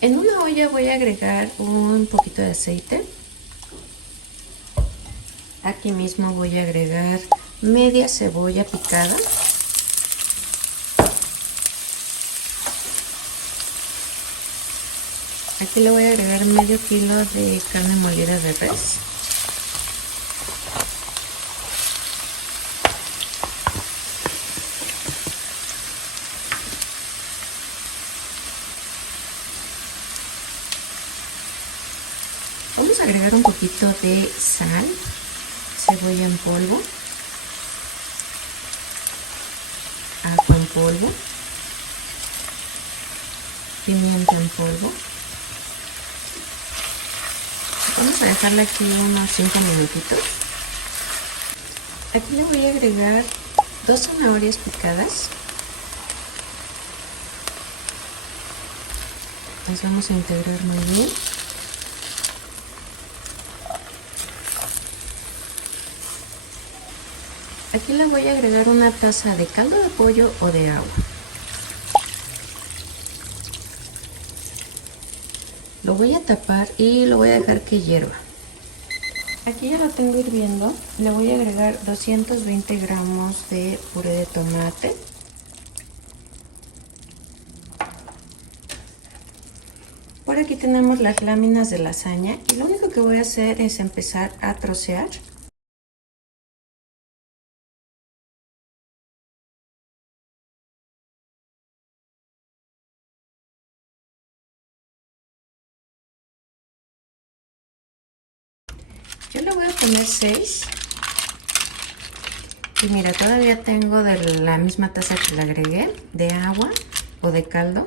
En una olla voy a agregar un poquito de aceite. Aquí mismo voy a agregar media cebolla picada. Aquí le voy a agregar medio kilo de carne molida de res. Vamos a agregar un poquito de sal, cebolla en polvo, ajo en polvo, pimienta en polvo. Vamos a dejarla aquí unos 5 minutitos. Aquí le voy a agregar 2 zanahorias picadas. Las vamos a integrar muy bien. Aquí le voy a agregar una taza de caldo de pollo o de agua. Lo voy a tapar y lo voy a dejar que hierva. Aquí ya lo tengo hirviendo. Le voy a agregar 220 gramos de puré de tomate. Por aquí tenemos las láminas de lasaña y lo único que voy a hacer es empezar a trocear. Yo le voy a poner 6. Y mira, todavía tengo de la misma taza que le agregué de agua o de caldo.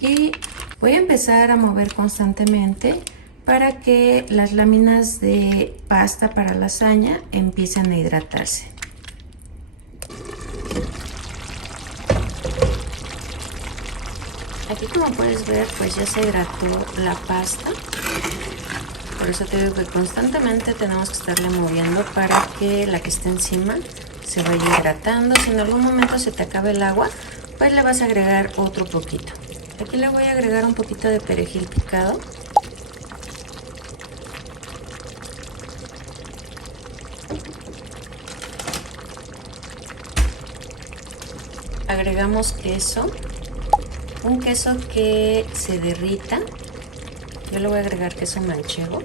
Y voy a empezar a mover constantemente para que las láminas de pasta para lasaña empiecen a hidratarse. Aquí, como puedes ver, pues ya se hidrató la pasta. Por eso te digo que constantemente tenemos que estarle moviendo para que la que está encima se vaya hidratando. Si en algún momento se te acaba el agua, pues le vas a agregar otro poquito. Aquí le voy a agregar un poquito de perejil picado. Agregamos queso, un queso que se derrita. Yo le voy a agregar queso manchego.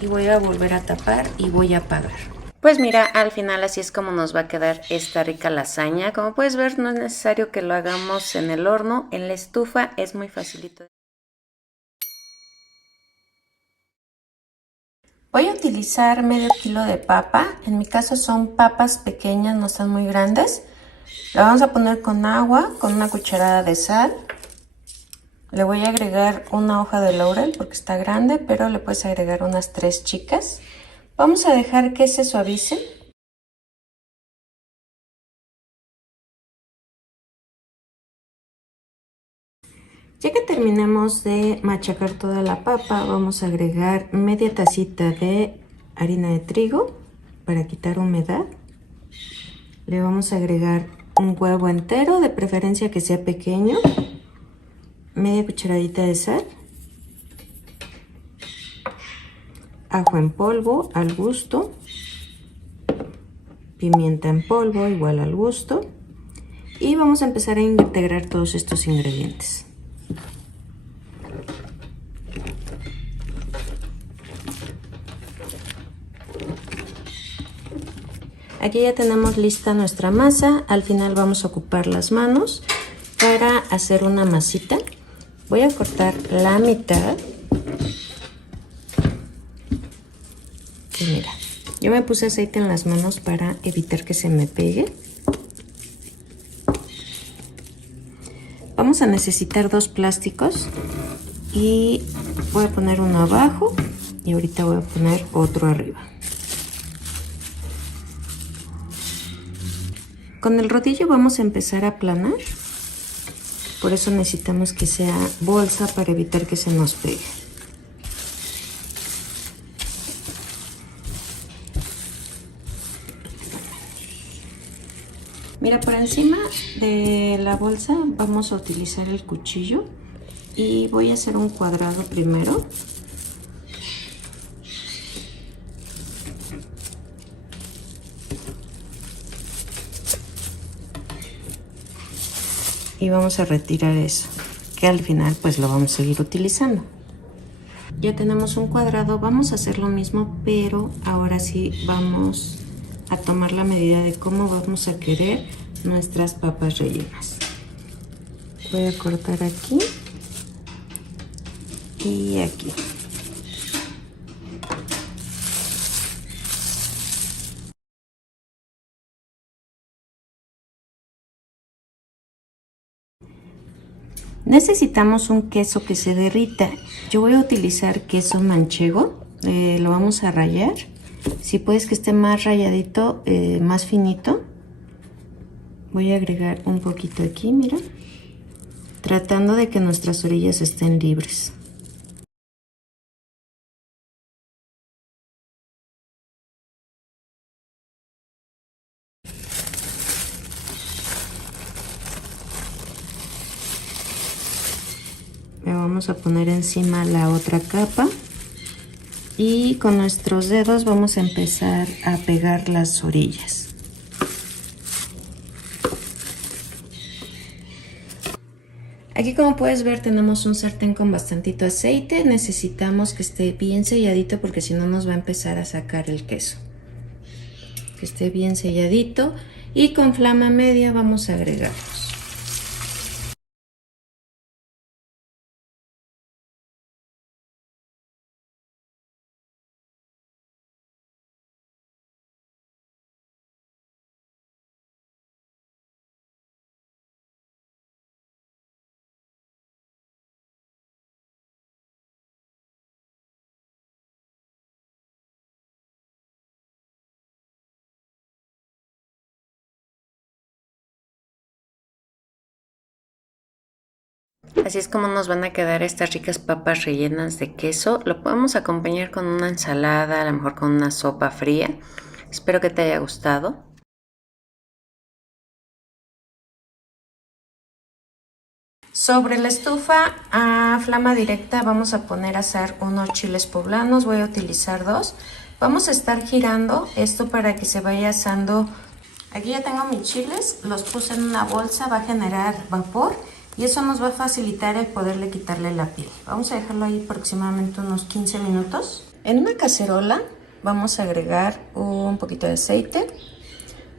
Y voy a volver a tapar y voy a apagar. Pues mira, al final así es como nos va a quedar esta rica lasaña. Como puedes ver, no es necesario que lo hagamos en el horno, en la estufa es muy facilito. Voy a utilizar medio kilo de papa. En mi caso son papas pequeñas, no están muy grandes. La vamos a poner con agua, con una cucharada de sal. Le voy a agregar una hoja de laurel porque está grande, pero le puedes agregar unas 3 chicas. Vamos a dejar que se suavice. Ya que terminemos de machacar toda la papa, vamos a agregar media tacita de harina de trigo para quitar humedad. Le vamos a agregar un huevo entero, de preferencia que sea pequeño, media cucharadita de sal, ajo en polvo al gusto, pimienta en polvo igual al gusto, y vamos a empezar a integrar todos estos ingredientes. Aquí ya tenemos lista nuestra masa. Al final vamos a ocupar las manos para hacer una masita. Voy a cortar la mitad. Y mira, yo me puse aceite en las manos para evitar que se me pegue. Vamos a necesitar 2 plásticos y voy a poner uno abajo y ahorita voy a poner otro arriba. Con el rodillo vamos a empezar a aplanar, por eso necesitamos que sea bolsa para evitar que se nos pegue. Mira, por encima de la bolsa vamos a utilizar el cuchillo y voy a hacer un cuadrado primero. Y vamos a retirar eso, que al final pues lo vamos a seguir utilizando. Ya tenemos un cuadrado, vamos a hacer lo mismo, pero ahora sí vamos a tomar la medida de cómo vamos a querer nuestras papas rellenas. Voy a cortar aquí y aquí. Necesitamos un queso que se derrita. Yo voy a utilizar queso manchego, lo vamos a rallar. Si puedes que esté más ralladito, más finito. Voy a agregar un poquito aquí, mira, tratando de que nuestras orillas estén libres. Le vamos a poner encima la otra capa y con nuestros dedos vamos a empezar a pegar las orillas. Aquí, como puedes ver, tenemos un sartén con bastantito aceite. Necesitamos que esté bien selladito porque si no nos va a empezar a sacar el queso. Que esté bien selladito y con flama media vamos a agregarlos. Así es como nos van a quedar estas ricas papas rellenas de queso. Lo podemos acompañar con una ensalada, a lo mejor con una sopa fría. Espero que te haya gustado. Sobre la estufa a flama directa vamos a poner a asar unos chiles poblanos. Voy a utilizar 2. Vamos a estar girando esto para que se vaya asando. Aquí ya tengo mis chiles, los puse en una bolsa, va a generar vapor y eso nos va a facilitar el poderle quitarle la piel. Vamos a dejarlo ahí aproximadamente unos 15 minutos. En una cacerola vamos a agregar un poquito de aceite.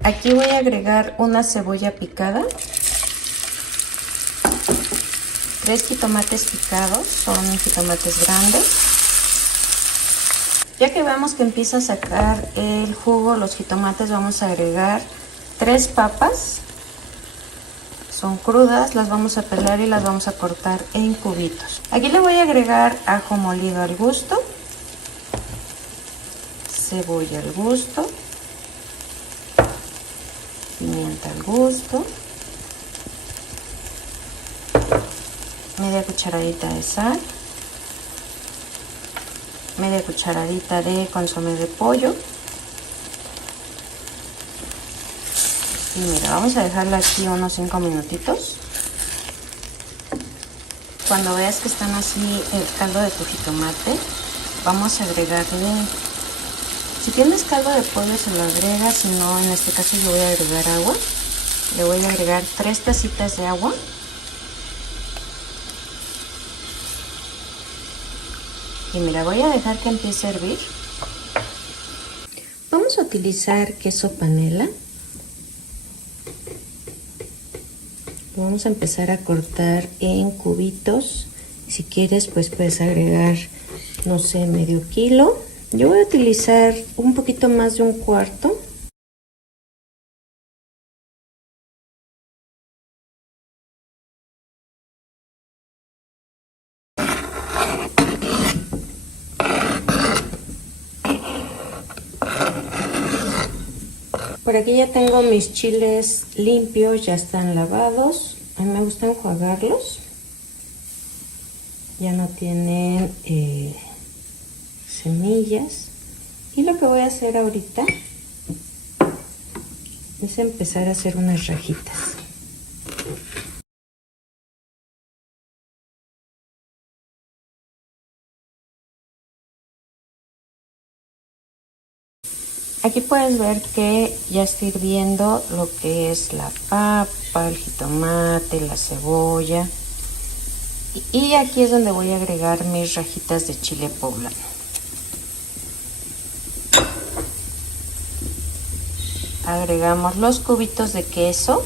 Aquí voy a agregar una cebolla picada, 3 jitomates picados, son jitomates grandes. Ya que vemos que empieza a sacar el jugo los jitomates, vamos a agregar 3 papas. Son crudas, las vamos a pelar y las vamos a cortar en cubitos. Aquí le voy a agregar ajo molido al gusto, cebolla al gusto, pimienta al gusto, media cucharadita de sal, media cucharadita de consomé de pollo. Y mira, vamos a dejarla aquí unos 5 minutitos. Cuando veas que están así el caldo de tu jitomate, vamos a agregarle, si tienes caldo de pollo se lo agregas, si no, en este caso yo voy a agregar agua. Le voy a agregar 3 tacitas de agua. Y mira, voy a dejar que empiece a hervir. Vamos a utilizar queso panela. Vamos a empezar a cortar en cubitos. Si quieres, pues puedes agregar, no sé, medio kilo. Yo voy a utilizar un poquito más de un cuarto. Por aquí ya tengo mis chiles limpios, ya están lavados. A mí me gusta enjuagarlos. Ya no tienen semillas. Y lo que voy a hacer ahorita es empezar a hacer unas rajitas. Aquí puedes ver que ya está hirviendo lo que es la papa, el jitomate, la cebolla. Y aquí es donde voy a agregar mis rajitas de chile poblano. Agregamos los cubitos de queso.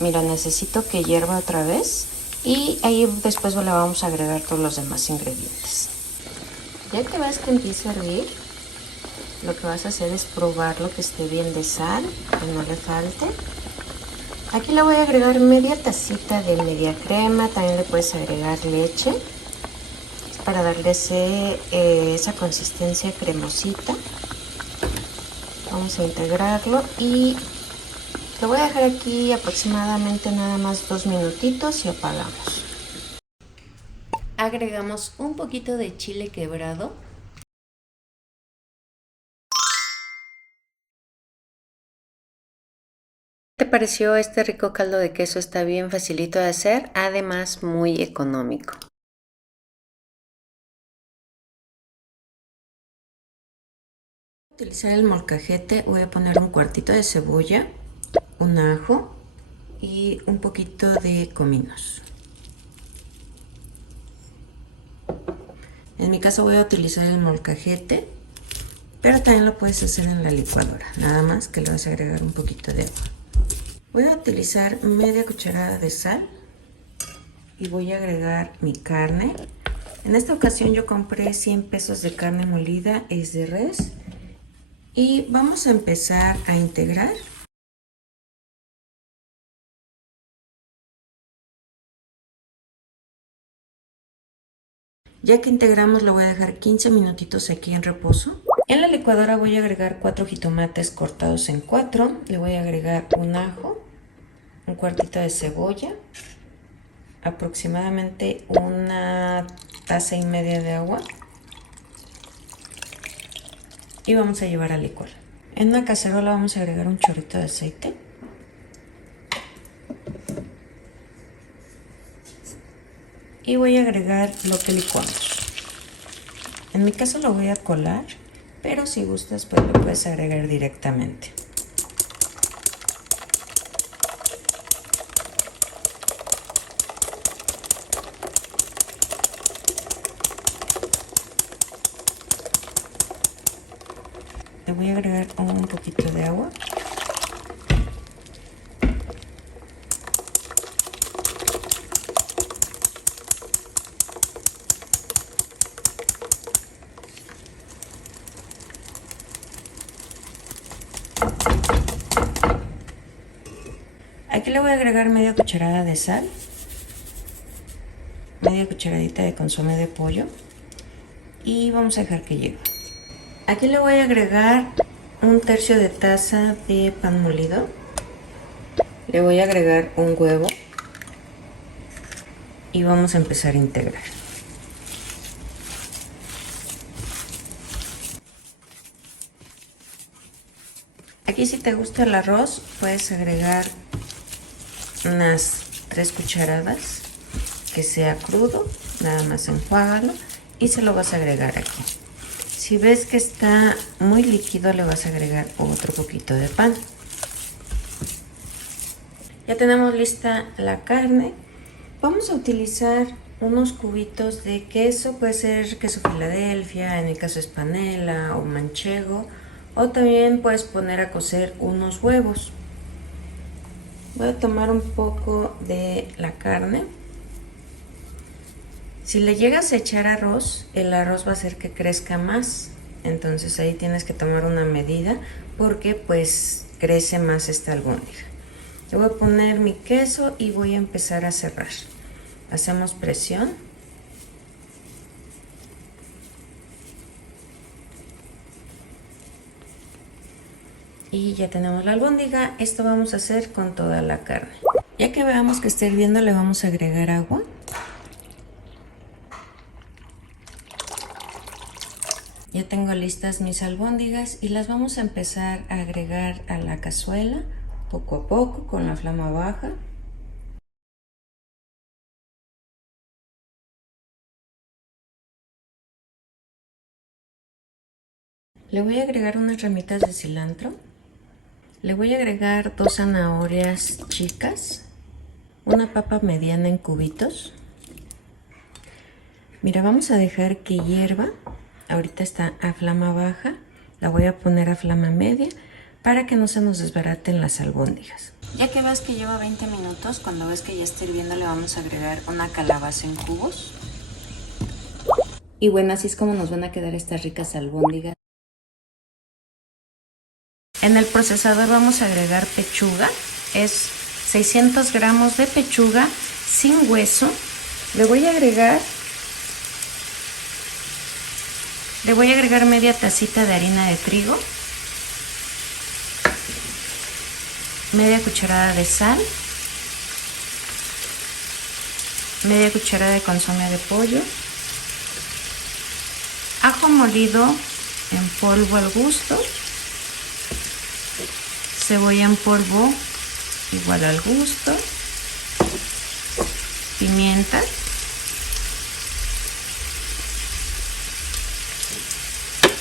Mira, necesito que hierva otra vez. Y ahí después le vamos a agregar todos los demás ingredientes. Ya que ves que empieza a hervir, lo que vas a hacer es probarlo que esté bien de sal, que no le falte. Aquí le voy a agregar media tacita de media crema, también le puedes agregar leche. Es para darle esa consistencia cremosita. Vamos a integrarlo y lo voy a dejar aquí aproximadamente nada más 2 minutitos y apagamos. Agregamos un poquito de chile quebrado. ¿Qué te pareció este rico caldo de queso? Está bien facilito de hacer, además muy económico. Para utilizar el molcajete voy a poner un cuartito de cebolla, un ajo y un poquito de cominos. En mi caso voy a utilizar el molcajete, pero también lo puedes hacer en la licuadora, nada más que le vas a agregar un poquito de agua. Voy a utilizar media cucharada de sal y voy a agregar mi carne. En esta ocasión yo compré 100 pesos de carne molida, es de res. Y vamos a empezar a integrar. Ya que integramos lo voy a dejar 15 minutitos aquí en reposo. En la licuadora voy a agregar 4 jitomates cortados en 4. Le voy a agregar un ajo, un cuartito de cebolla, aproximadamente 1,5 tazas de agua. Y vamos a llevar a licuar. En una cacerola vamos a agregar un chorrito de aceite. Y voy a agregar lo que licuamos. En mi caso lo voy a colar, pero si gustas pues lo puedes agregar directamente. Le voy a agregar un poquito de agua. Aquí le voy a agregar media cucharada de sal, media cucharadita de consomé de pollo y vamos a dejar que llegue. Aquí le voy a agregar 1/3 de taza de pan molido. Le voy a agregar un huevo y vamos a empezar a integrar. Aquí si te gusta el arroz puedes agregar unas 3 cucharadas, que sea crudo, nada más enjuágalo y se lo vas a agregar aquí. Si ves que está muy líquido le vas a agregar otro poquito de pan. Ya tenemos lista la carne. Vamos a utilizar unos cubitos de queso, puede ser queso Filadelfia, en mi caso es panela o manchego, o también puedes poner a cocer unos huevos. Voy a tomar un poco de la carne. Si le llegas a echar arroz, el arroz va a hacer que crezca más. Entonces ahí tienes que tomar una medida porque pues crece más esta albóndiga. Le voy a poner mi queso y voy a empezar a cerrar. Hacemos presión. Y ya tenemos la albóndiga. Esto vamos a hacer con toda la carne. Ya que veamos que está hirviendo, le vamos a agregar agua. tengo listas mis albóndigas y las vamos a empezar a agregar a la cazuela poco a poco con la flama baja. Le voy a agregar unas ramitas de cilantro. Le voy a agregar 2 zanahorias chicas, una papa mediana en cubitos. Mira, vamos a dejar que hierva. Ahorita está a flama baja. La voy a poner a flama media para que no se nos desbaraten las albóndigas. Ya que ves que lleva 20 minutos, cuando ves que ya está hirviendo, le vamos a agregar una calabaza en cubos. Y bueno, así es como nos van a quedar estas ricas albóndigas. En el procesador vamos a agregar pechuga. Es 600 gramos de pechuga sin hueso. Le voy a agregar media tacita de harina de trigo, media cucharada de sal, media cucharada de consomé de pollo, ajo molido en polvo al gusto, cebolla en polvo igual al gusto, pimienta,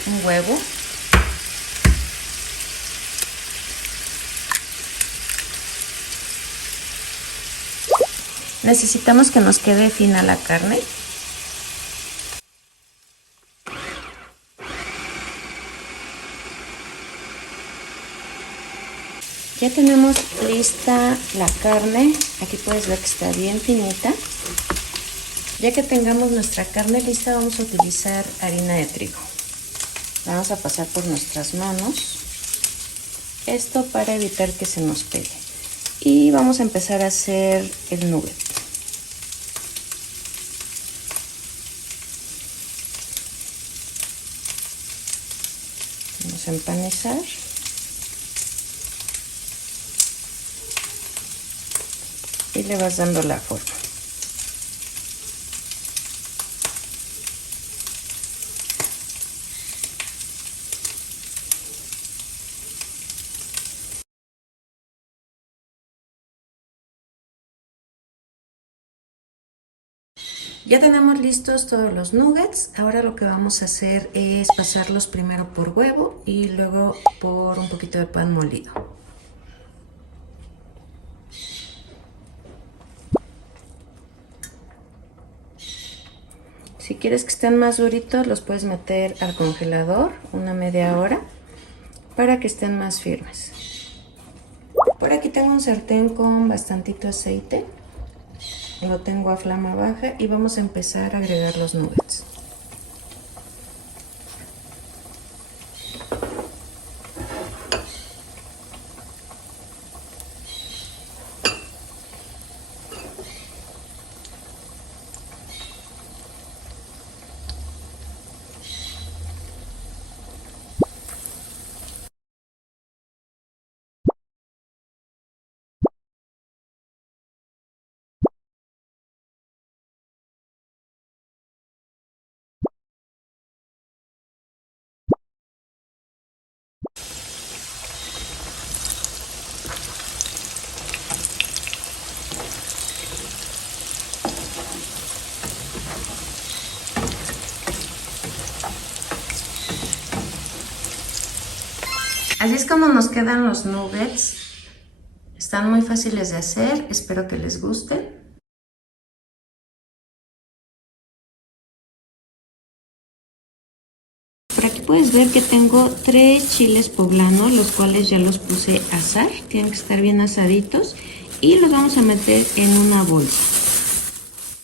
un huevo, necesitamos que nos quede fina la carne. Ya tenemos lista la carne, aquí puedes ver que está bien finita. Ya que tengamos nuestra carne lista, vamos a utilizar harina de trigo. La vamos a pasar por nuestras manos, esto para evitar que se nos pegue. Y vamos a empezar a hacer el nugget. Vamos a empanizar. Y le vas dando la forma. Ya tenemos listos todos los nuggets. Ahora lo que vamos a hacer es pasarlos primero por huevo y luego por un poquito de pan molido. Si quieres que estén más duritos, los puedes meter al congelador una media hora para que estén más firmes. Por aquí tengo un sartén con bastantito aceite. Lo tengo a flama baja y vamos a empezar a agregar los nuggets. Así es como nos quedan los nuggets. Están muy fáciles de hacer, espero que les gusten. Por aquí puedes ver que tengo 3 chiles poblanos, los cuales ya los puse a asar. Tienen que estar bien asaditos y los vamos a meter en una bolsa.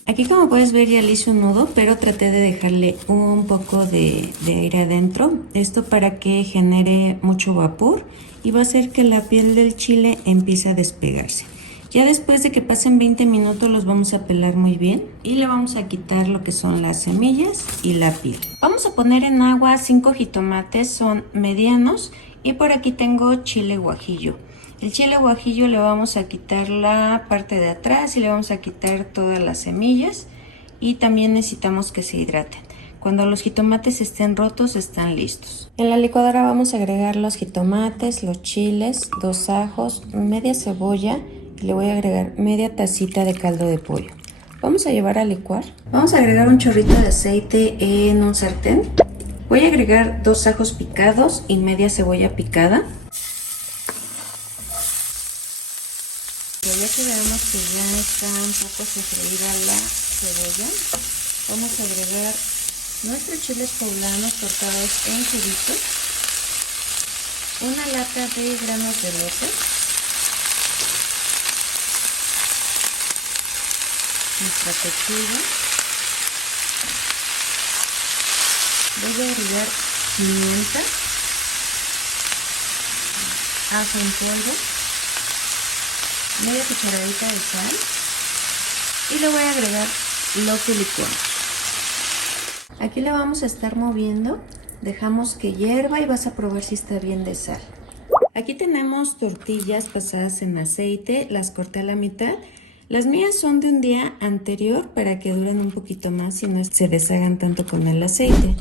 Aquí, como puedes ver, ya le hice un nudo, pero traté de dejarle un poco de aire adentro. Esto para que genere mucho vapor y va a hacer que la piel del chile empiece a despegarse. Ya después de que pasen 20 minutos los vamos a pelar muy bien y le vamos a quitar lo que son las semillas y la piel. Vamos a poner en agua 5 jitomates, son medianos, y por aquí tengo chile guajillo. El chile guajillo le vamos a quitar la parte de atrás y le vamos a quitar todas las semillas, y también necesitamos que se hidraten. Cuando los jitomates estén rotos, están listos. En la licuadora vamos a agregar los jitomates, los chiles, 2 ajos, media cebolla y le voy a agregar media tacita de caldo de pollo. Vamos a llevar a licuar. Vamos a agregar un chorrito de aceite en un sartén. Voy a agregar 2 ajos picados y media cebolla picada. Ya que veamos que ya está un poco sofreída la cebolla, vamos a agregar nuestros chiles poblanos cortados en cubitos, una lata de granos de elote, nuestra pechuga, voy a agregar pimienta, ajo en polvo, media cucharadita de sal y le voy a agregar lo que licuamos. Aquí le vamos a estar moviendo, dejamos que hierva y vas a probar si está bien de sal. Aquí tenemos tortillas pasadas en aceite, las corté a la mitad. Las mías son de un día anterior para que duren un poquito más y no se deshagan tanto con el aceite.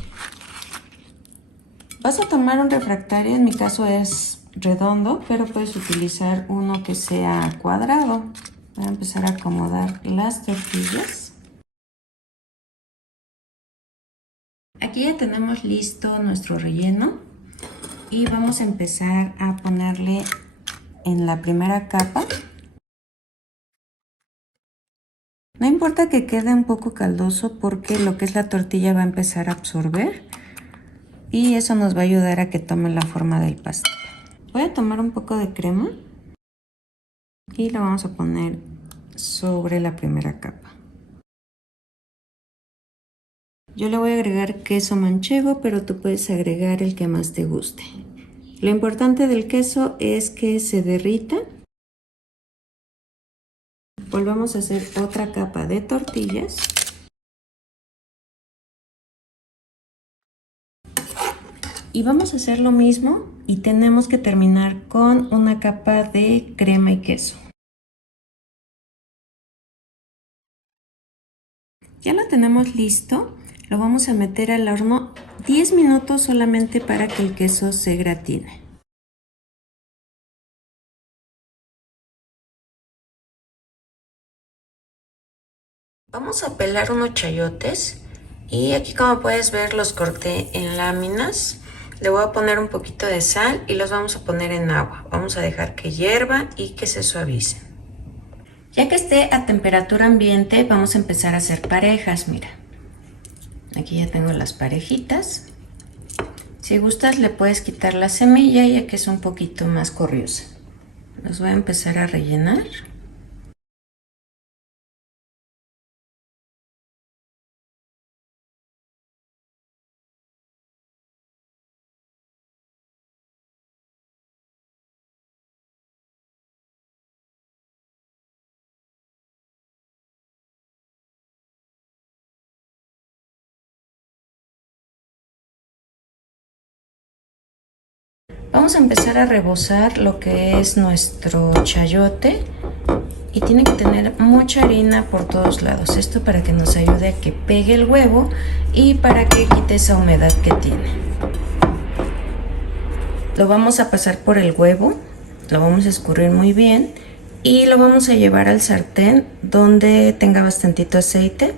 Vas a tomar un refractario, en mi caso es redondo, pero puedes utilizar uno que sea cuadrado. Voy a empezar a acomodar las tortillas. Aquí ya tenemos listo nuestro relleno y vamos a empezar a ponerle en la primera capa. No importa que quede un poco caldoso porque lo que es la tortilla va a empezar a absorber y eso nos va a ayudar a que tome la forma del pastel. Voy a tomar un poco de crema y la vamos a poner sobre la primera capa. Yo le voy a agregar queso manchego, pero tú puedes agregar el que más te guste. Lo importante del queso es que se derrita. Volvemos a hacer otra capa de tortillas. Y vamos a hacer lo mismo y tenemos que terminar con una capa de crema y queso. Ya lo tenemos listo. Lo vamos a meter al horno 10 minutos solamente para que el queso se gratine. Vamos a pelar unos chayotes y aquí, como puedes ver, los corté en láminas. Le voy a poner un poquito de sal y los vamos a poner en agua. Vamos a dejar que hierva y que se suavicen. Ya que esté a temperatura ambiente, vamos a empezar a hacer parejas. Mira, aquí ya tengo las parejitas. Si gustas, le puedes quitar la semilla ya que es un poquito más corriosa. Los voy a empezar a rellenar. Vamos a empezar a rebozar lo que es nuestro chayote y tiene que tener mucha harina por todos lados. Esto para que nos ayude a que pegue el huevo y para que quite esa humedad que tiene. Lo vamos a pasar por el huevo, lo vamos a escurrir muy bien y lo vamos a llevar al sartén donde tenga bastantito aceite.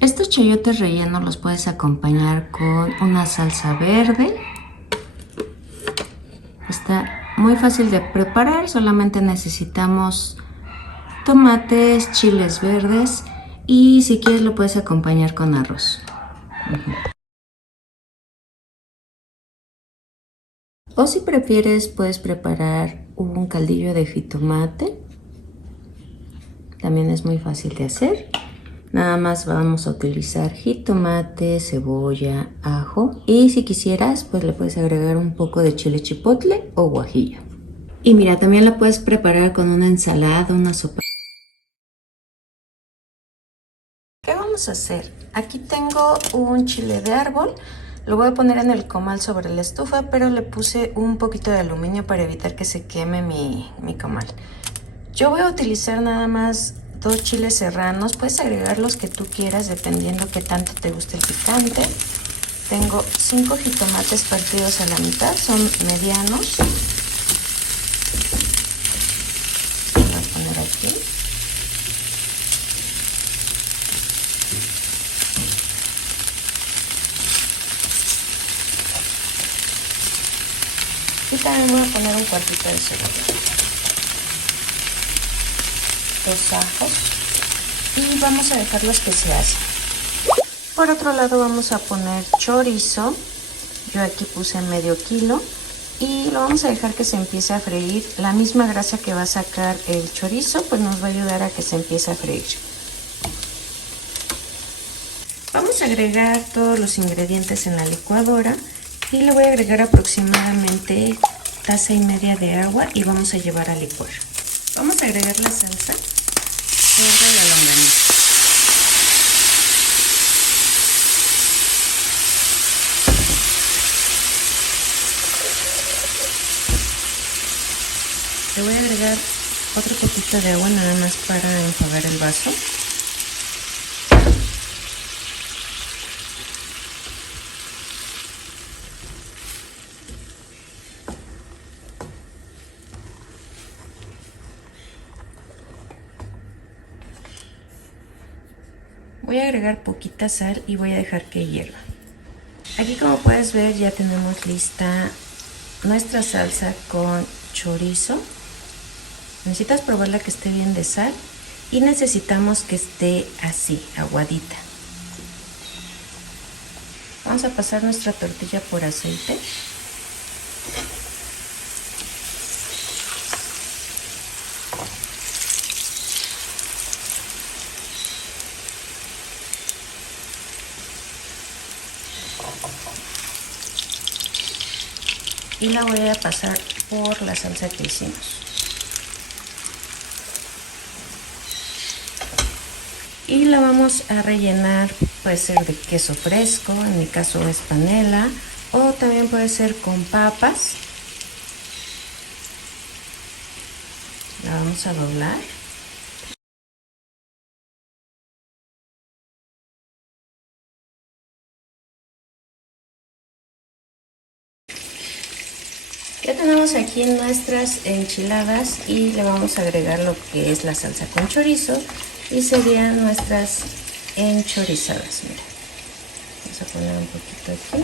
Estos chayotes rellenos los puedes acompañar con una salsa verde. Está muy fácil de preparar, solamente necesitamos tomates, chiles verdes y si quieres lo puedes acompañar con arroz. O si prefieres puedes preparar un caldillo de jitomate. También es muy fácil de hacer. Nada más vamos a utilizar jitomate, cebolla, ajo y si quisieras pues le puedes agregar un poco de chile chipotle o guajillo. Y mira, también la puedes preparar con una ensalada, una sopa. ¿Qué vamos a hacer? Aquí tengo un chile de árbol. Lo voy a poner en el comal sobre la estufa, pero le puse un poquito de aluminio para evitar que se queme mi comal. Yo voy a utilizar nada más 2 chiles serranos. Puedes agregar los que tú quieras dependiendo qué tanto te guste el picante. Tengo 5 jitomates partidos a la mitad, son medianos. Voy a poner aquí. Y también voy a poner un cuartito de cebolla, 2 ajos y vamos a dejarlos que se hacen. Por otro lado vamos a poner chorizo. Yo aquí puse medio kilo y lo vamos a dejar que se empiece a freír. La misma grasa que va a sacar el chorizo pues nos va a ayudar a que se empiece a freír. Vamos a agregar todos los ingredientes en la licuadora y le voy a agregar aproximadamente 1,5 tazas de agua y vamos a llevar a licuar. Vamos a agregar la salsa sobre la longaniza. Le voy a agregar otro poquito de agua nada más para enjuagar el vaso. Voy a agregar poquita sal y voy a dejar que hierva. Aquí, como puedes ver, ya tenemos lista nuestra salsa con chorizo. Necesitas probarla que esté bien de sal y necesitamos que esté así, aguadita. Vamos a pasar nuestra tortilla por aceite. Y la voy a pasar por la salsa que hicimos. Y la vamos a rellenar, puede ser de queso fresco, en mi caso es panela, o también puede ser con papas. La vamos a doblar. Ya tenemos aquí nuestras enchiladas y le vamos a agregar lo que es la salsa con chorizo y serían nuestras enchorizadas. Mira, vamos a poner un poquito aquí.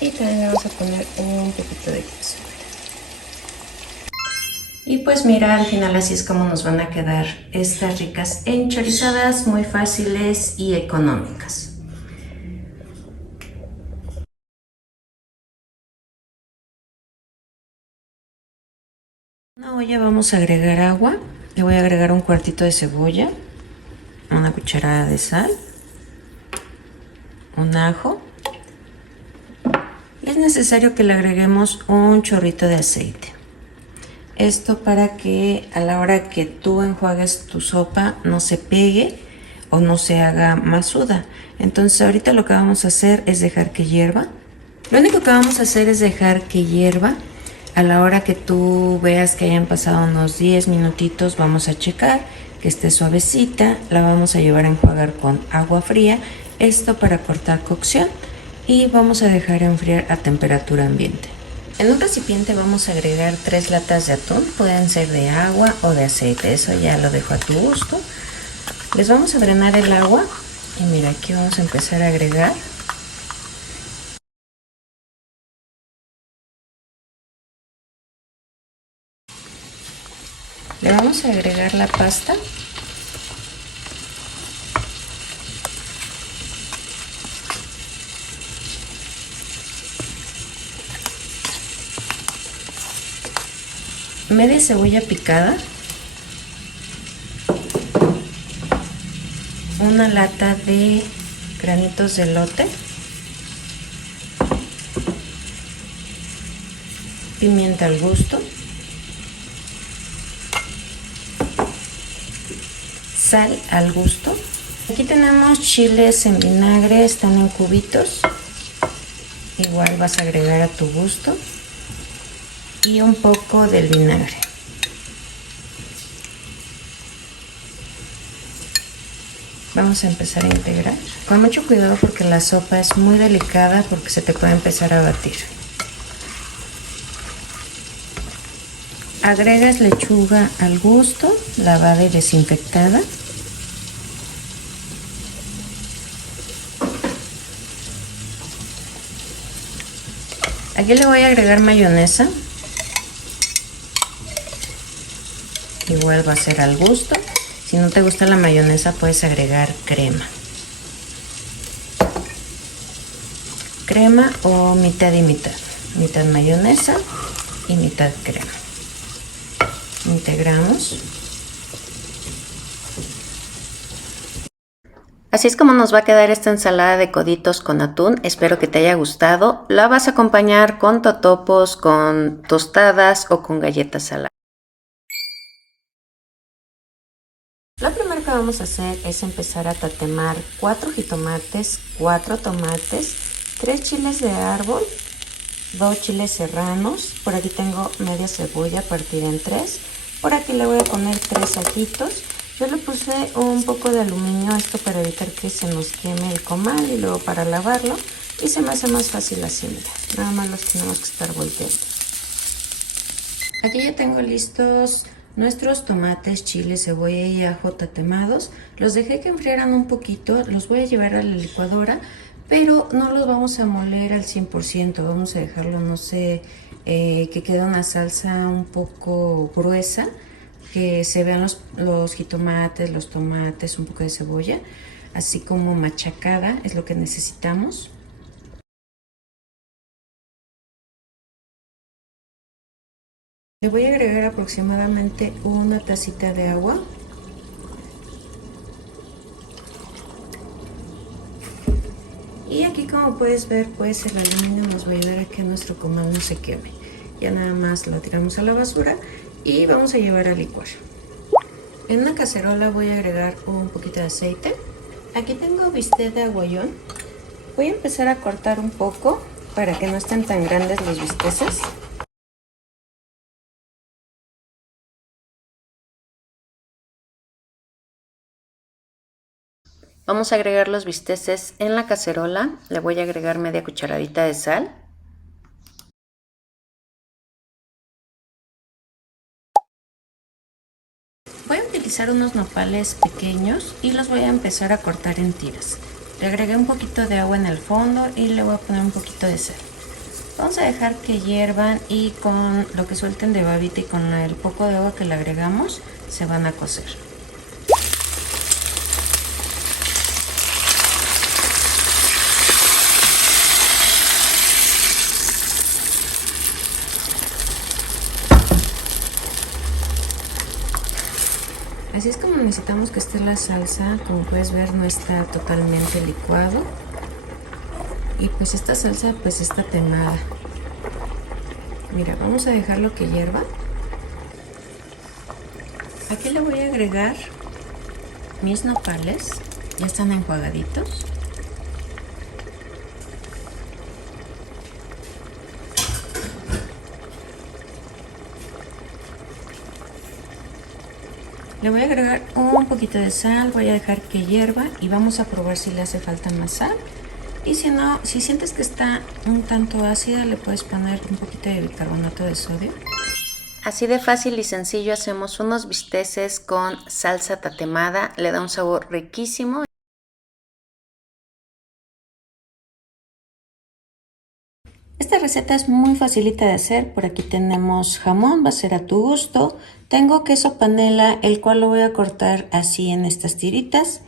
Y también le vamos a poner un poquito de queso. Y pues mira, al final así es como nos van a quedar estas ricas enchorizadas, muy fáciles y económicas. Una olla vamos a agregar agua, le voy a agregar un cuartito de cebolla, una cucharada de sal, un ajo. Y es necesario que le agreguemos un chorrito de aceite. Esto para que a la hora que tú enjuagues tu sopa no se pegue o no se haga masuda. Entonces ahorita lo que vamos a hacer es dejar que hierva. Lo único que vamos a hacer es dejar que hierva. A la hora que tú veas que hayan pasado unos 10 minutitos, vamos a checar que esté suavecita. La vamos a llevar a enjuagar con agua fría. Esto para cortar cocción. Y vamos a dejar enfriar a temperatura ambiente. En un recipiente vamos a agregar 3 latas de atún, pueden ser de agua o de aceite, eso ya lo dejo a tu gusto. Les vamos a drenar el agua y mira, aquí vamos a empezar a agregar. Le vamos a agregar la pasta. Media cebolla picada, una lata de granitos de elote, pimienta al gusto, sal al gusto. Aquí tenemos chiles en vinagre, están en cubitos. Igual vas a agregar a tu gusto y un poco del vinagre. Vamos a empezar a integrar. Con mucho cuidado porque la sopa es muy delicada porque se te puede empezar a batir. Agregas lechuga al gusto, lavada y desinfectada. Aquí le voy a agregar mayonesa. Igual va a ser al gusto. Si no te gusta la mayonesa, puedes agregar crema. Crema o mitad y mitad. Mitad mayonesa y mitad crema. Integramos. Así es como nos va a quedar esta ensalada de coditos con atún. Espero que te haya gustado. La vas a acompañar con totopos, con tostadas o con galletas saladas. Lo primero que vamos a hacer es empezar a tatemar 4 jitomates, 4 tomates, 3 chiles de árbol, 2 chiles serranos. Por aquí tengo media cebolla partida en 3. Por aquí le voy a poner 3 ajitos. Yo le puse un poco de aluminio a esto para evitar que se nos queme el comal y luego para lavarlo. Y se me hace más fácil así, mira. Nada más los tenemos que estar volteando. Aquí ya tengo listos nuestros tomates, chiles, cebolla y ajo tatemados. Los dejé que enfriaran un poquito. Los voy a llevar a la licuadora, pero no los vamos a moler al 100%. Vamos a dejarlo, no sé, que quede una salsa un poco gruesa, que se vean los jitomates, los tomates, un poco de cebolla, así como machacada, es lo que necesitamos. Le voy a agregar aproximadamente una tacita de agua. Y aquí, como puedes ver, pues el aluminio nos va a ayudar a que nuestro comal no se queme. Ya nada más lo tiramos a la basura y vamos a llevar a licuar. En una cacerola voy a agregar un poquito de aceite. Aquí tengo bistec de aguayón. Voy a empezar a cortar un poco para que no estén tan grandes los bisteces. Vamos a agregar los bisteces en la cacerola. Le voy a agregar media cucharadita de sal. Voy a utilizar unos nopales pequeños y los voy a empezar a cortar en tiras. Le agregué un poquito de agua en el fondo y le voy a poner un poquito de sal. Vamos a dejar que hiervan y con lo que suelten de babita y con el poco de agua que le agregamos se van a cocer. Así es como necesitamos que esté la salsa. Como puedes ver, no está totalmente licuado. Y pues esta salsa pues está temada. Mira, vamos a dejarlo que hierva. Aquí le voy a agregar mis nopales. Ya están enjuagaditos. Le voy a agregar un poquito de sal, voy a dejar que hierva y vamos a probar si le hace falta más sal. Y si no, si sientes que está un tanto ácida, le puedes poner un poquito de bicarbonato de sodio. Así de fácil y sencillo hacemos unos bisteces con salsa tatemada, le da un sabor riquísimo. Esta receta es muy facilita de hacer. Por aquí tenemos jamón, va a ser a tu gusto. Tengo queso panela, el cual lo voy a cortar así en estas tiritas.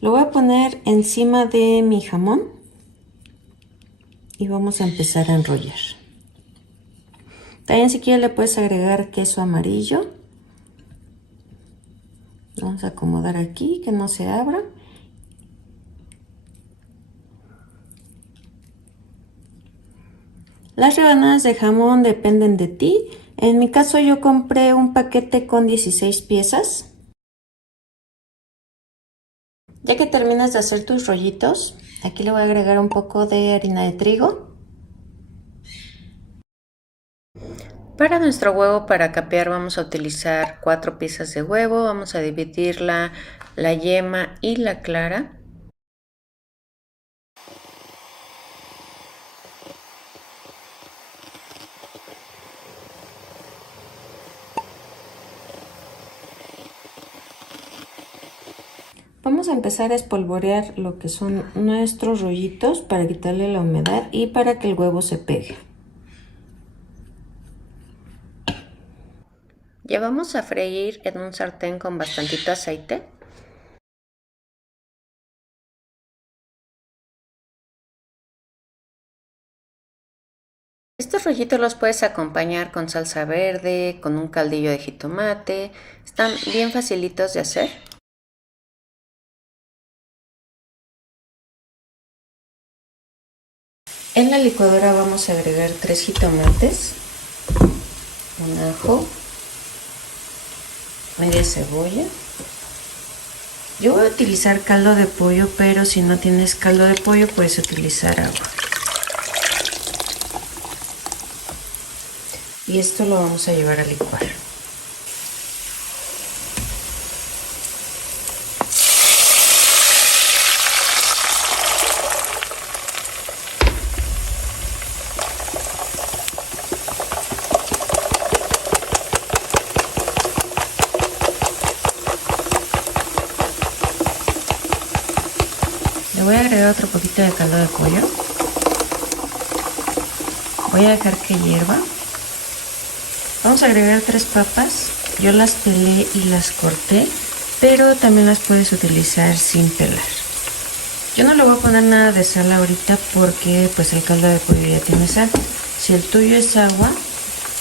Lo voy a poner encima de mi jamón y vamos a empezar a enrollar. También si quieres le puedes agregar queso amarillo. Vamos a acomodar aquí que no se abra. Las rebanadas de jamón dependen de ti. En mi caso yo compré un paquete con 16 piezas. Ya que terminas de hacer tus rollitos, aquí le voy a agregar un poco de harina de trigo. Para nuestro huevo para capear vamos a utilizar 4 piezas de huevo. Vamos a dividir la yema y la clara. Vamos a empezar a espolvorear lo que son nuestros rollitos para quitarle la humedad y para que el huevo se pegue. Ya vamos a freír en un sartén con bastantito aceite. Estos rollitos los puedes acompañar con salsa verde, con un caldillo de jitomate. Están bien facilitos de hacer. En la licuadora vamos a agregar 3 jitomates, un ajo, media cebolla. Yo voy a utilizar caldo de pollo, pero si no tienes caldo de pollo puedes utilizar agua. Y esto lo vamos a llevar a licuar. Le voy a agregar otro poquito de caldo de pollo. Voy a dejar que hierva. Vamos a agregar 3 papas. Yo las pelé y las corté, pero también las puedes utilizar sin pelar. Yo no le voy a poner nada de sal ahorita porque pues el caldo de pollo ya tiene sal. Si el tuyo es agua,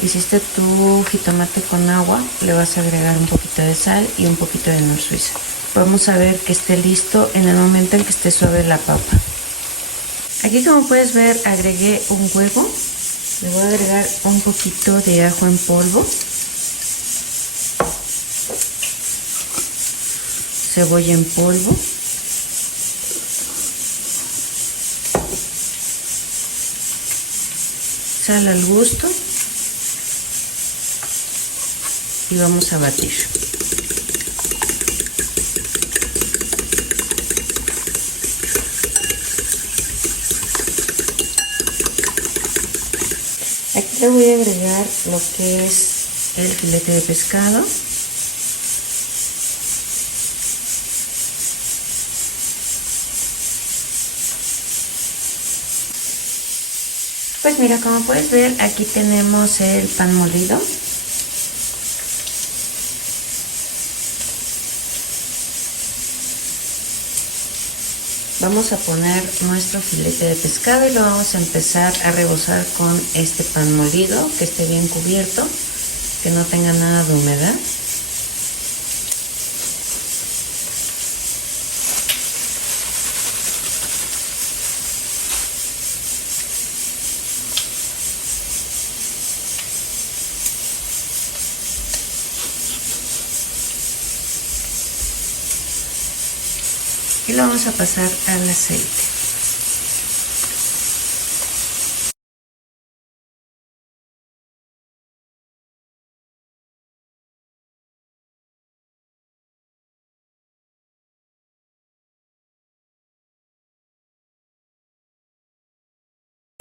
hiciste tu jitomate con agua, le vas a agregar un poquito de sal y un poquito de nuez suiza. Vamos a ver que esté listo en el momento en que esté suave la papa. Aquí, como puedes ver, agregué un huevo. Le voy a agregar un poquito de ajo en polvo, cebolla en polvo, sal al gusto y vamos a batir. Aquí le voy a agregar lo que es el filete de pescado. Pues mira, como puedes ver, aquí tenemos el pan molido. Vamos a poner nuestro filete de pescado y lo vamos a empezar a rebozar con este pan molido, que esté bien cubierto, que no tenga nada de humedad. Y lo vamos a pasar al aceite.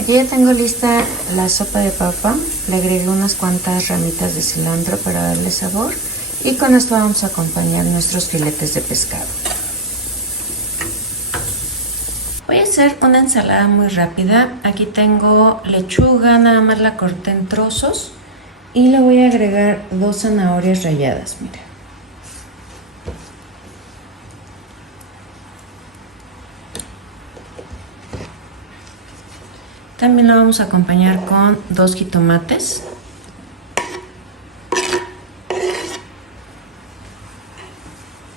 Aquí ya tengo lista la sopa de papa. Le agregué unas cuantas ramitas de cilantro para darle sabor. Y con esto vamos a acompañar nuestros filetes de pescado. Voy a hacer una ensalada muy rápida. Aquí tengo lechuga, nada más la corté en trozos y le voy a agregar 2 zanahorias ralladas, mira. También la vamos a acompañar con 2 jitomates.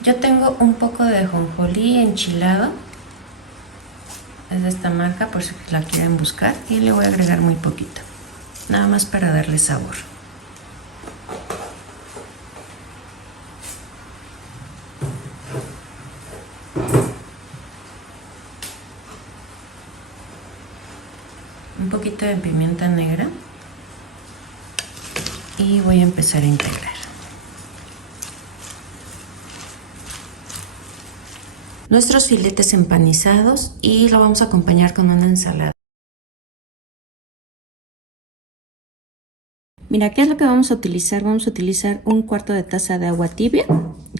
Yo tengo un poco de ajonjolí enchilado. Es de esta marca, por si la quieren buscar, y le voy a agregar muy poquito. nada más para darle sabor. Un poquito de pimienta negra y voy a empezar a integrar. Nuestros filetes empanizados y lo vamos a acompañar con una ensalada. Mira, ¿qué es lo que vamos a utilizar? Vamos a utilizar un cuarto de taza de agua tibia,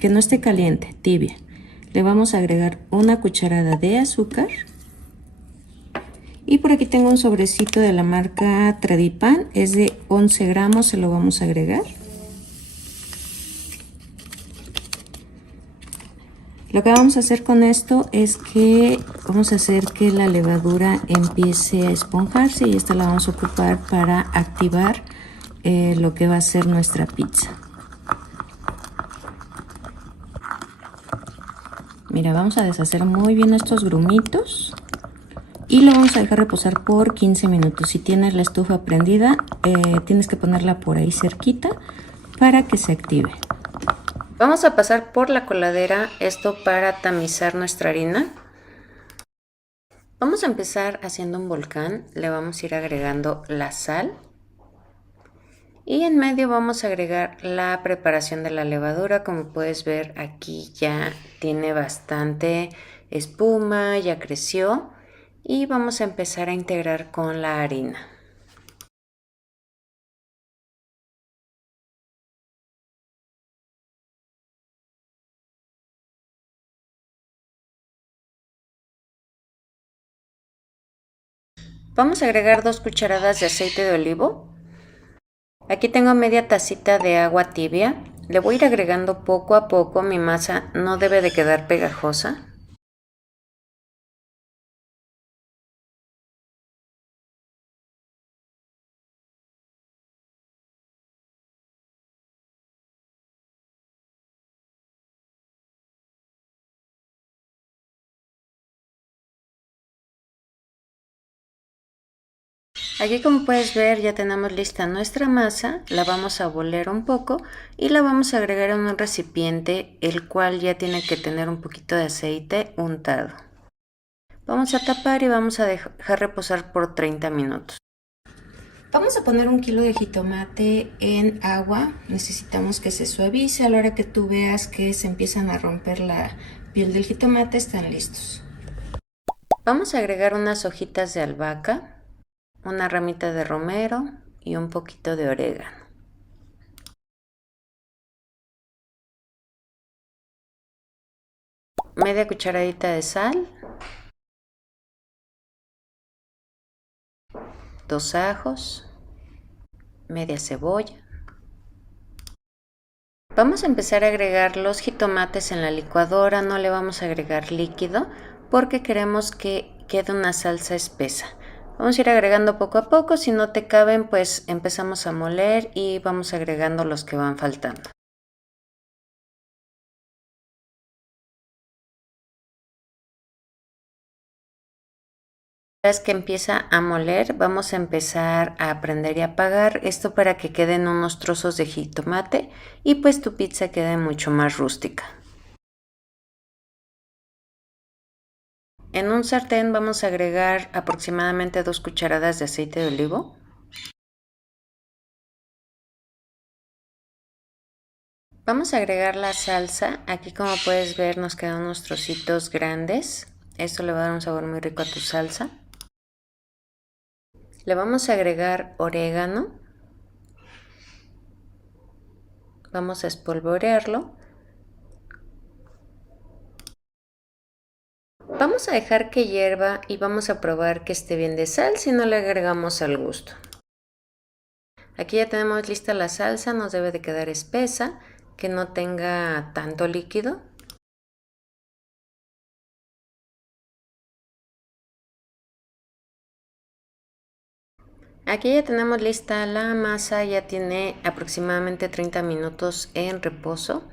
que no esté caliente, tibia. Le vamos a agregar una cucharada de azúcar. Y por aquí tengo un sobrecito de la marca Tradipan, es de 11 gramos, se lo vamos a agregar. Lo que vamos a hacer con esto es que vamos a hacer que la levadura empiece a esponjarse y esta la vamos a ocupar para activar lo que va a ser nuestra pizza. Mira, vamos a deshacer muy bien estos grumitos y lo vamos a dejar reposar por 15 minutos. Si tienes la estufa prendida, tienes que ponerla por ahí cerquita para que se active. Vamos a pasar por la coladera esto para tamizar nuestra harina. Vamos a empezar haciendo un volcán, le vamos a ir agregando la sal y en medio vamos a agregar la preparación de la levadura. Como puedes ver, aquí ya tiene bastante espuma, ya creció y vamos a empezar a integrar con la harina. Vamos a agregar 2 cucharadas de aceite de olivo. Aquí tengo media tacita de agua tibia. Le voy a ir agregando poco a poco, mi masa no debe de quedar pegajosa. Aquí, como puedes ver, ya tenemos lista nuestra masa, la vamos a bolear un poco y la vamos a agregar en un recipiente, el cual ya tiene que tener un poquito de aceite untado. Vamos a tapar y vamos a dejar reposar por 30 minutos. Vamos a poner 1 kilo de jitomate en agua, necesitamos que se suavice. A la hora que tú veas que se empiezan a romper la piel del jitomate, están listos. Vamos a agregar unas hojitas de albahaca, una ramita de romero y un poquito de orégano. Media cucharadita de sal, 2 ajos, media cebolla. Vamos a empezar a agregar los jitomates en la licuadora, no le vamos a agregar líquido porque queremos que quede una salsa espesa. Vamos a ir agregando poco a poco, si no te caben pues empezamos a moler y vamos agregando los que van faltando. Una vez que empieza a moler, vamos a empezar a prender y apagar esto para que queden unos trozos de jitomate y pues tu pizza quede mucho más rústica. En un sartén vamos a agregar aproximadamente 2 cucharadas de aceite de olivo. Vamos a agregar la salsa. Aquí, como puedes ver, nos quedan unos trocitos grandes. Esto le va a dar un sabor muy rico a tu salsa. Le vamos a agregar orégano. Vamos a espolvorearlo. Vamos a dejar que hierva y vamos a probar que esté bien de sal, si no le agregamos al gusto. Aquí ya tenemos lista la salsa, nos debe de quedar espesa, que no tenga tanto líquido. Aquí ya tenemos lista la masa, ya tiene aproximadamente 30 minutos en reposo.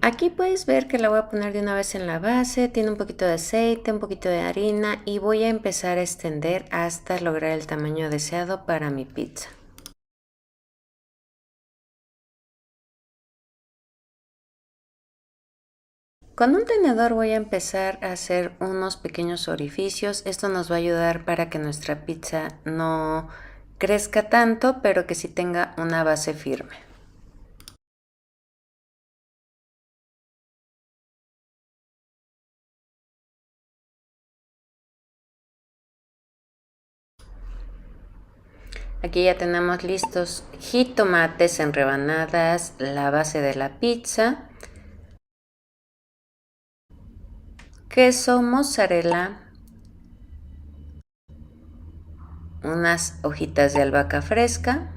Aquí puedes ver que la voy a poner de una vez en la base, tiene un poquito de aceite, un poquito de harina y voy a empezar a extender hasta lograr el tamaño deseado para mi pizza. Con un tenedor voy a empezar a hacer unos pequeños orificios. Esto nos va a ayudar para que nuestra pizza no crezca tanto, pero que sí tenga una base firme. Aquí ya tenemos listos jitomates en rebanadas, la base de la pizza, queso mozzarella, unas hojitas de albahaca fresca.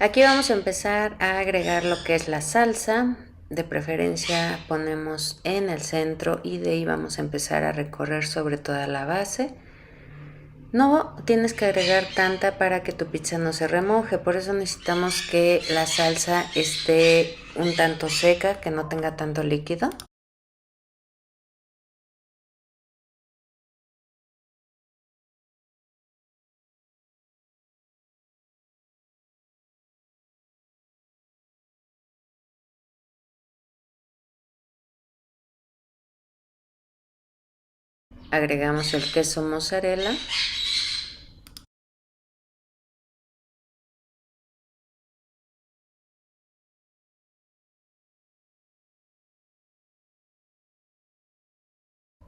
Aquí vamos a empezar a agregar lo que es la salsa. De preferencia ponemos en el centro y de ahí vamos a empezar a recorrer sobre toda la base. No tienes que agregar tanta para que tu pizza no se remoje, por eso necesitamos que la salsa esté un tanto seca, que no tenga tanto líquido. Agregamos el queso mozzarella.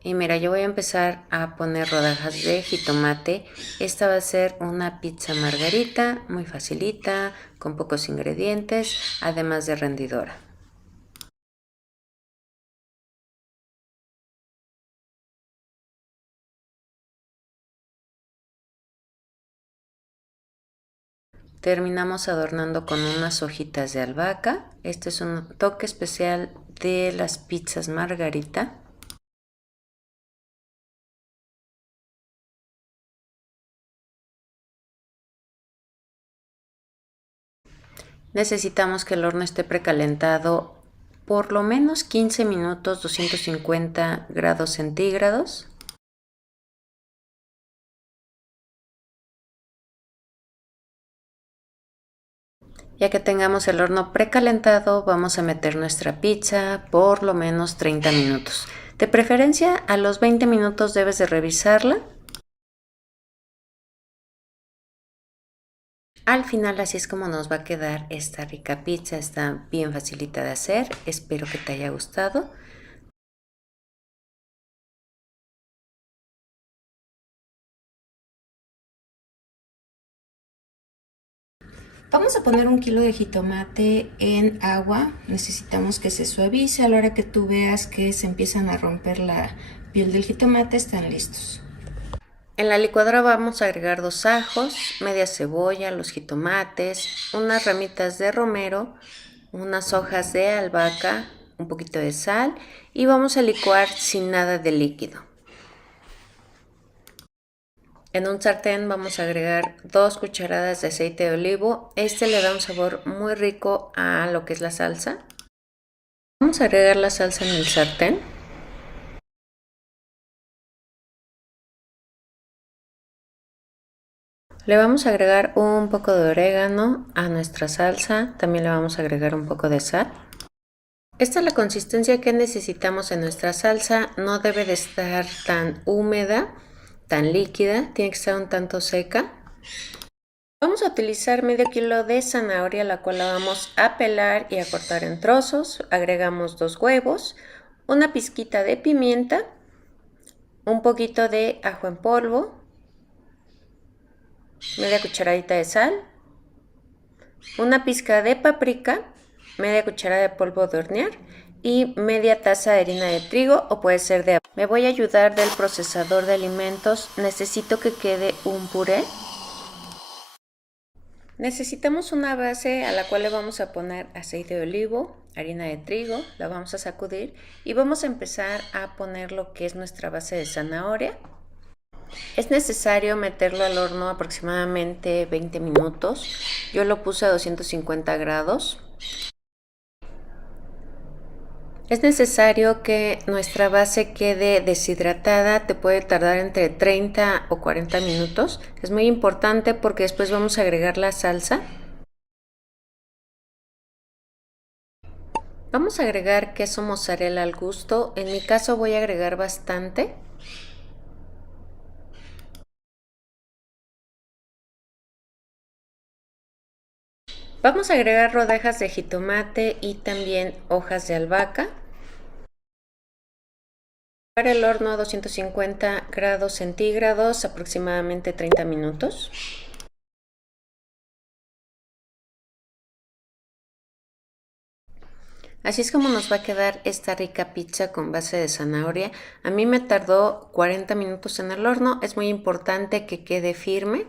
Y mira, yo voy a empezar a poner rodajas de jitomate. Esta va a ser una pizza margarita, muy facilita, con pocos ingredientes, además de rendidora. Terminamos adornando con unas hojitas de albahaca. Este es un toque especial de las pizzas margarita. Necesitamos que el horno esté precalentado por lo menos 15 minutos, 250 grados centígrados. Ya que tengamos el horno precalentado, vamos a meter nuestra pizza por lo menos 30 minutos. De preferencia, a los 20 minutos debes de revisarla. Al final así es como nos va a quedar esta rica pizza, está bien facilita de hacer, espero que te haya gustado. Vamos a poner 1 kilo de jitomate en agua, necesitamos que se suavice, a la hora que tú veas que se empiezan a romper la piel del jitomate están listos. En la licuadora vamos a agregar 2 ajos, media cebolla, los jitomates, unas ramitas de romero, unas hojas de albahaca, un poquito de sal y vamos a licuar sin nada de líquido. En un sartén vamos a agregar 2 cucharadas de aceite de olivo. Este le da un sabor muy rico a lo que es la salsa. Vamos a agregar la salsa en el sartén. Le vamos a agregar un poco de orégano a nuestra salsa. También le vamos a agregar un poco de sal. Esta es la consistencia que necesitamos en nuestra salsa. No debe de estar tan húmeda, tan líquida. Tiene que estar un tanto seca. Vamos a utilizar medio kilo de zanahoria, la cual la vamos a pelar y a cortar en trozos. Agregamos 2 huevos, una pizquita de pimienta, un poquito de ajo en polvo, media cucharadita de sal, una pizca de paprika, media cucharada de polvo de hornear y media taza de harina de trigo o puede ser de avena. Me voy a ayudar del procesador de alimentos, necesito que quede un puré. Necesitamos una base a la cual le vamos a poner aceite de olivo, harina de trigo, la vamos a sacudir y vamos a empezar a poner lo que es nuestra base de zanahoria. Es necesario meterlo al horno aproximadamente 20 minutos. Yo lo puse a 250 grados. Es necesario que nuestra base quede deshidratada, te puede tardar entre 30 o 40 minutos. Es muy importante porque después vamos a agregar la salsa. Vamos a agregar queso mozzarella al gusto. En mi caso voy a agregar bastante. Vamos a agregar rodajas de jitomate y también hojas de albahaca. Para el horno a 250 grados centígrados, aproximadamente 30 minutos. Así es como nos va a quedar esta rica pizza con base de zanahoria. A mí me tardó 40 minutos en el horno. Es muy importante que quede firme.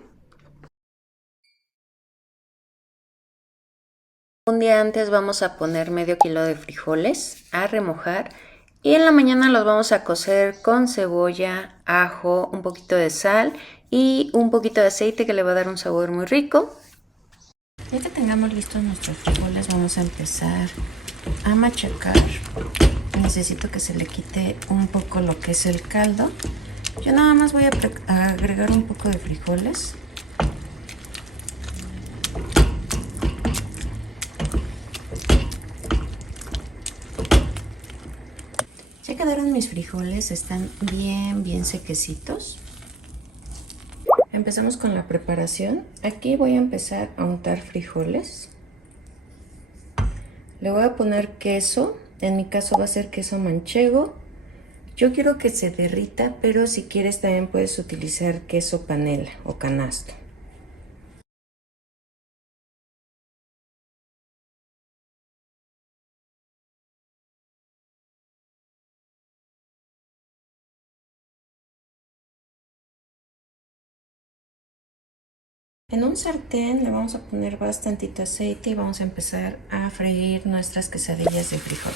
Un día antes vamos a poner medio kilo de frijoles a remojar y en la mañana los vamos a cocer con cebolla, ajo, un poquito de sal y un poquito de aceite que le va a dar un sabor muy rico. Ya que tengamos listos nuestros frijoles, vamos a empezar a machacar. Necesito que se le quite un poco lo que es el caldo. Yo nada más voy a agregar un poco de frijoles. Ya quedaron mis frijoles, están bien sequecitos. Empezamos con la preparación. Aquí voy a empezar a untar frijoles. Le voy a poner queso. En mi caso va a ser queso manchego. Yo quiero que se derrita, pero si quieres también puedes utilizar queso panela o canasto. En un sartén le vamos a poner bastantito aceite y vamos a empezar a freír nuestras quesadillas de frijol.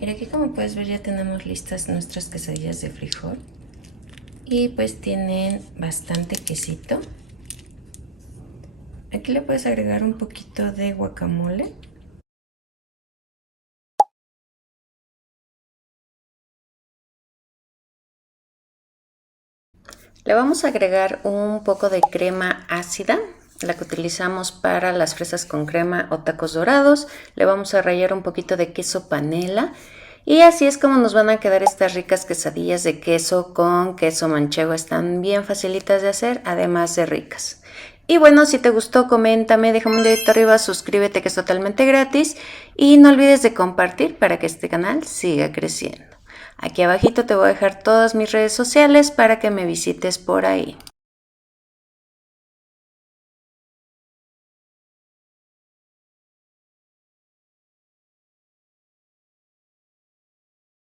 Mira, aquí como puedes ver ya tenemos listas nuestras quesadillas de frijol y pues tienen bastante quesito. Aquí le puedes agregar un poquito de guacamole. Le vamos a agregar un poco de crema ácida, la que utilizamos para las fresas con crema o tacos dorados. Le vamos a rallar un poquito de queso panela y así es como nos van a quedar estas ricas quesadillas de queso con queso manchego. Están bien facilitas de hacer, además de ricas. Y bueno, si te gustó, coméntame, déjame un dedito arriba, suscríbete que es totalmente gratis y no olvides de compartir para que este canal siga creciendo. Aquí abajito te voy a dejar todas mis redes sociales para que me visites por ahí.